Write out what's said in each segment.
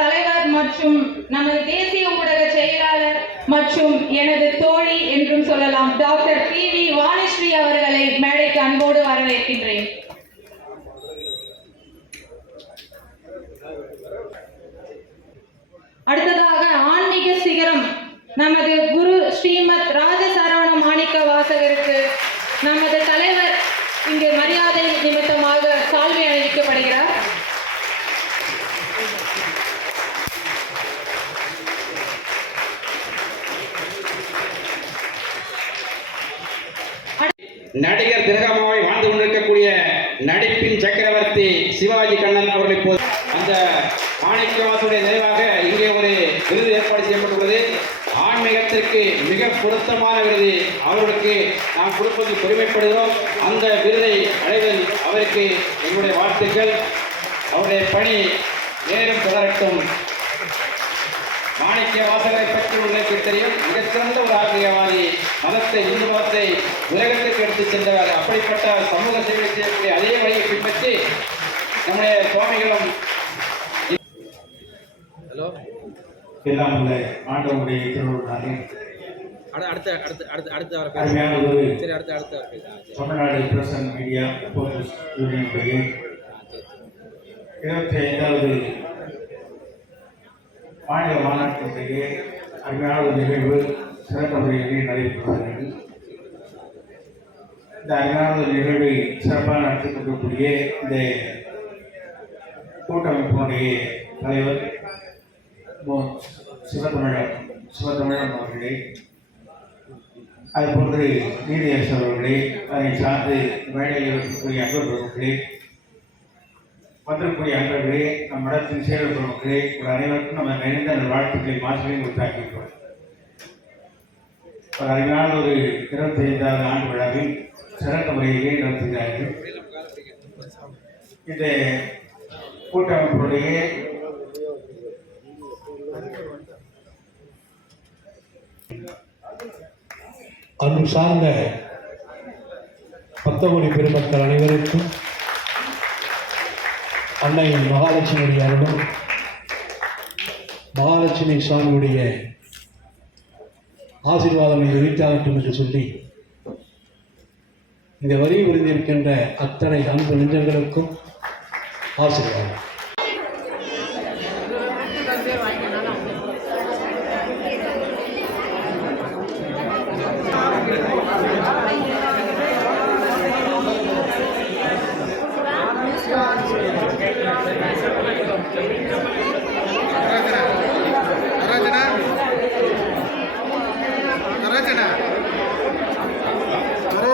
தலைவர் மற்றும் நமது தேசிய ஊடக செயலாளர் மற்றும் எனது தோழி என்றும் சொல்லலாம் டாக்டர் PV வாணிஸ்ரீ அவர்களை மேடைக்கு அன்போடு வரவேற்கின்றேன். அடுத்ததாக ஆன்மீக சிகரம் நமது குரு ஸ்ரீமத் ராஜசரவண மாணிக்க வாசகருக்கு நமது தலைவர் இங்கு மரியாதை நிமித்தமாக சால்வை அணிவிக்கப்படுகிறார். நடிகர் திலகமாவை வாழ்ந்து கொண்டிருக்கக்கூடிய நடிப்பின் சக்கரவர்த்தி சிவாஜி கண்ணன் அவர்கள் இப்போது அந்த மாணிக்கவாசனுடைய நினைவாக இங்கே ஒரு விருது ஏற்பாடு செய்யப்பட்டுள்ளது. ஆன்மீகத்திற்கு மிக பொருத்தமான விருது அவர்களுக்கு நாம் கொடுப்பதில் பெருமைப்படுகிறோம். அந்த விருதை அடைவதில் அவருக்கு எங்களுடைய வாழ்த்துக்கள். அவருடைய பணி நேரம் தொடரட்டும். மாணிக்க வாசகரை பற்றி உங்களுக்கு தெரியும், மிகச்சிறந்த ஒரு ஆன்மீகவாதி, மதத்தை இந்து மதத்தை உலகத்திற்கு எடுத்து சென்றவர். அப்படிப்பட்ட சமூக சேவை செய்யக்கூடிய அதே வழியை பின்பற்றி நம்முடைய சுவாமிகளும் எல்லாம் உள்ள ஆண்டவனுடைய திருவிழாவில் Tamil Nadu press and media reporters யூனியனுடைய 25வது மாநில மாநாட்டினுடைய அருமையான ஒரு நிகழ்வு சிறந்த முறையிலே நடைபெறுகிறது. இந்த அருமையான ஒரு நிகழ்வை சிறப்பாக நடத்தி கொண்டிருக்கக்கூடிய இந்த கூட்டமைப்பினுடைய தலைவர் சிவத்தமிழன் அவர்களே, அதுபோன்று நீதியரசு அவர்களே, அதை சார்ந்து மேடையில் இருக்கக்கூடிய அன்பர் பிரமுகர்களே, வந்திருக்கக்கூடிய அன்பர்களே, நம் மடத்தின் செயலர் பிரமுகர்களே, ஒரு அனைவருக்கும் நம்ம நிறைந்த அந்த வாழ்த்துக்களை மாற்றங்களையும் உருத்தாக்கியிருக்கிறோம். ஒரு அருமையான ஒரு 25வது ஆண்டு விழாவில் சிறந்த முறையிலே நடத்துகிறார்கள். இந்த கூட்டமைப்புடைய அன்பு சார்ந்த பக்தகோடி பெருமக்கள் அனைவருக்கும் அன்னை மகாலட்சுமியுடைய அருளும் மகாலட்சுமி சுவாமியுடைய ஆசீர்வாதம் உரித்தாகட்டும் என்று சொல்லி இந்த வரி புரிந்திருக்கின்ற அத்தனை அன்பு நெஞ்சங்களுக்கும் ஆசீர்வாதம்.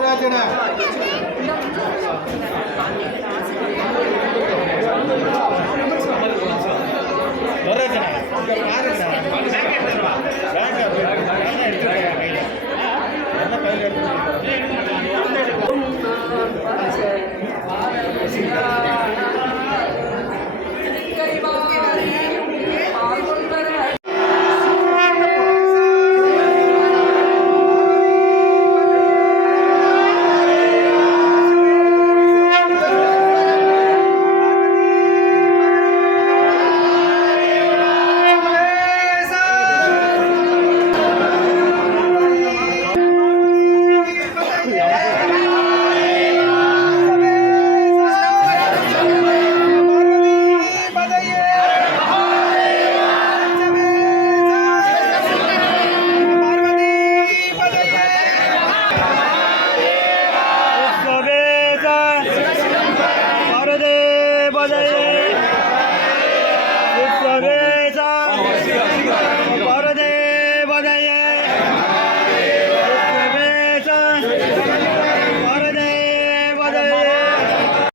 Rajana.